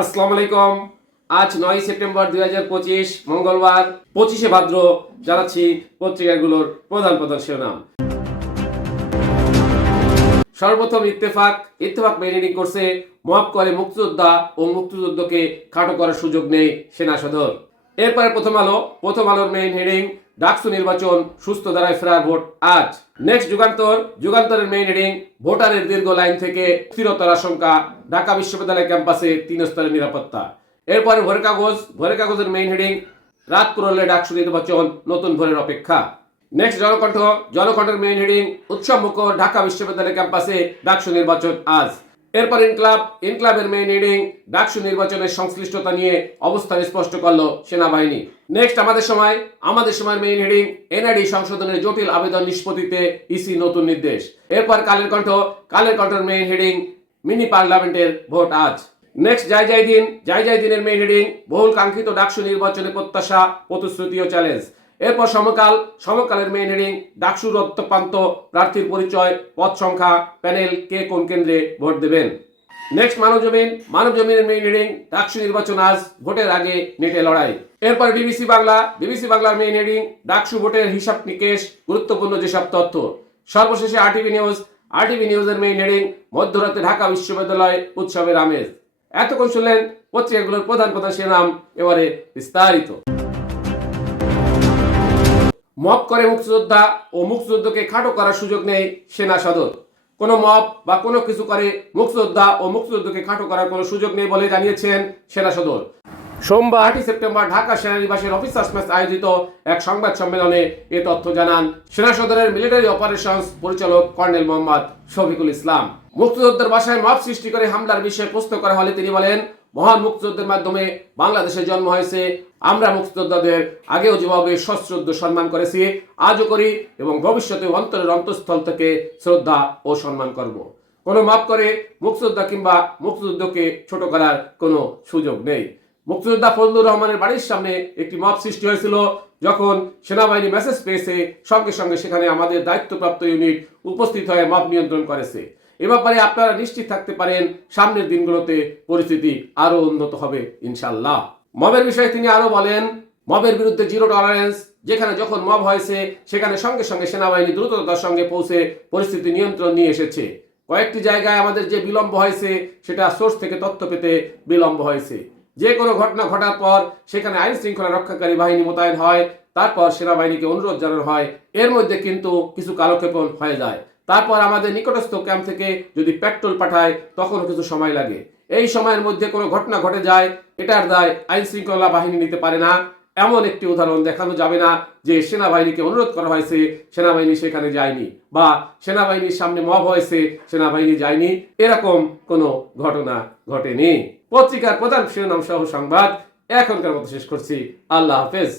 আসসালামু আলাইকুম। আজ 9 সেপ্টেম্বর 2025 মঙ্গলবার 25শে ভাদ্র। জানাচ্ছি পত্রিকাগুলোর প্রধান প্রধান শিরোনাম। সর্বপ্রথম ইত্তেফাক মেইন করছে, মব করে মুক্তিযোদ্ধা ও মুক্তিযুদ্ধকে খাটো করার সুযোগ নেই সেনা সদর। এরপরে প্রথম আলোর মেইন হেডিং, ডাকসু নির্বাচন সুস্থ ধারায় ফেরার ভোট আজ। নেক্সট যুগান্তরের মেইন হেডিং, ভোটারের দীর্ঘ লাইন থেকে স্থিরতার আশঙ্কা, ঢাকা বিশ্ববিদ্যালয় ক্যাম্পাসে 3 স্তরের নিরাপত্তা। এরপরে ভোরের কাগজের মেইন হেডিং, রাত পুরলে ডাকসু নির্বাচন নতুন ভোরের অপেক্ষা। নেক্সট জনকণ্ঠের মেইন হেডিং, উৎসব মুখর ঢাকা বিশ্ববিদ্যালয় ক্যাম্পাসে ডাকসু নির্বাচন আজ। এরপর ইনক্লাবের মেইন হেডিং, ডাকসু নির্বাচনের সংশ্লিষ্টতা নিয়ে অবস্থান স্পষ্ট করলো সেনাবাহিনী। নেক্সট আমাদের সময়ের মেইন হেডিং, এনআইডি সংশোধনের জটিল আবেদন নিষ্পত্তিতে ইসি নতুন নির্দেশ। এরপর কালের কণ্ঠের মেইন হেডিং, মিনি পার্লামেন্টের ভোট আজ। নেক্সট যাই দিনের মেইন হেডিং, বহুল কাঙ্ক্ষিত ডাকসু নির্বাচনে প্রত্যাশা, প্রতিশ্রুতি ও চ্যালেঞ্জ। এরপর সমকালের মেইন হেডিং, ডাকসু রক্তপান্ত, প্রার্থীর পরিচয়, পদ সংখ্যা, প্যানেল, কে কোন কেন্দ্রে ভোট দেবেন। নেক্সট মানবজমিনের মেইন হেডিং, ডাকসু নির্বাচন আজ, ভোটের আগে নেটে লড়াই। এরপর বিবিসি বাংলার মেইন হেডিং, ডাকসু ভোটের হিসাব নিকেশ, গুরুত্বপূর্ণ যেসব তথ্য। সর্বশেষে আরটিভি নিউজের মেইন হেডিং, মধ্যরাতে ঢাকা বিশ্ববিদ্যালয় উৎসবের আমেজ। এতক্ষণ শুনলেন পত্রিকাগুলোর প্রধান শিরোনাম। এবারে বিস্তারিত। মব করে মুক্তিযোদ্ধা ও মুক্তিযুদ্ধকে খাটো করার সুযোগ নেই সেনা সদর। কোনো মব বা কোনো কিছু করে মুক্তিযোদ্ধা ও মুক্তিযুদ্ধকে খাটো করার কোনো সুযোগ নেই বলে জানিয়েছেন সেনা সদর। সোমবার 8 সেপ্টেম্বর ঢাকা সেনানিবাসের অফিসার্স মেস আয়োজিত এক সংবাদ সম্মেলনে এ তথ্য জানান সেনা সদরের মিলিটারি অপারেশনস পরিচালক কর্নেল মোহাম্মদ শফিকুল ইসলাম। মুক্তিযোদ্ধার বাসায় মব সৃষ্টি করে হামলার বিষয়ে প্রশ্ন করা হলে তিনি বলেন, মহান মুক্তিযুদ্ধের মাধ্যমে বাংলাদেশে জন্ম হয়েছে। আমরা মুক্তিযোদ্ধাদের আগেও যেভাবে সশ্রদ্ধ সম্মান করেছি, আজও করি এবং ভবিষ্যতে অন্তরের অন্তঃস্থল থেকে শ্রদ্ধা ও সম্মান করব। কোনো মব করে মুক্তিযোদ্ধা কিংবা মুক্তিযুদ্ধকে ছোট করার কোনো সুযোগ নেই। মুক্তিযোদ্ধা ফজলুর রহমানের বাড়ির সামনে একটি মব সৃষ্টি হয়েছিল। যখন সেনাবাহিনী মেসেজ পেয়েছে, সঙ্গে সঙ্গে সেখানে আমাদের দায়িত্বপ্রাপ্ত ইউনিট উপস্থিত হয়ে মব নিয়ন্ত্রণ করেছে। এ ব্যাপারে আপনারা নিশ্চিত থাকতে পারেন, সামনের দিনগুলোতে পরিস্থিতি আরো উন্নত হবে ইনশাল্লাহ। মবের বিষয়ে তিনি আরো বলেন, মবের বিরুদ্ধে জিরো টলারেন্স। যেখানে যখন মব হয়েছে সেখানে সঙ্গে সঙ্গে সেনাবাহিনী দ্রুততার সঙ্গে পৌঁছে পরিস্থিতি নিয়ন্ত্রণ নিয়ে এসেছে। কয়েকটি জায়গায় আমাদের যে বিলম্ব হয়েছে সেটা সোর্স থেকে তথ্য পেতে বিলম্ব হয়েছে। যে কোনো ঘটনা ঘটার পর সেখানে আইন শৃঙ্খলা রক্ষাকারী বাহিনী মোতায়েন হয়, তারপর সেনাবাহিনীকে অনুরোধ জানানো হয়। এর মধ্যে কিন্তু কিছু কালক্ষেপণ হয়ে যায়। তারপর আমাদের নিকটস্থ ক্যাম্প থেকে যদি পেট্রোল পাঠায় তখনও কিছু সময় লাগে। এই সময়ের মধ্যে কোনো ঘটনা ঘটে যায়, এটার দায় আইন শৃঙ্খলা বাহিনী নিতে পারে না। এমন একটি উদাহরণ দেখানো যাবে না যে সেনাবাহিনীকে অনুরোধ করা হয়েছে, সেনাবাহিনী সেখানে যায়নি, বা সেনাবাহিনীর সামনে মব হয়েছে, সেনাবাহিনী যায়নি, এরকম কোনো ঘটনা ঘটেনি। পত্রিকার প্রধান শিরোনাম সহ সংবাদ এখনকার মতো শেষ করছি। আল্লাহ হাফেজ।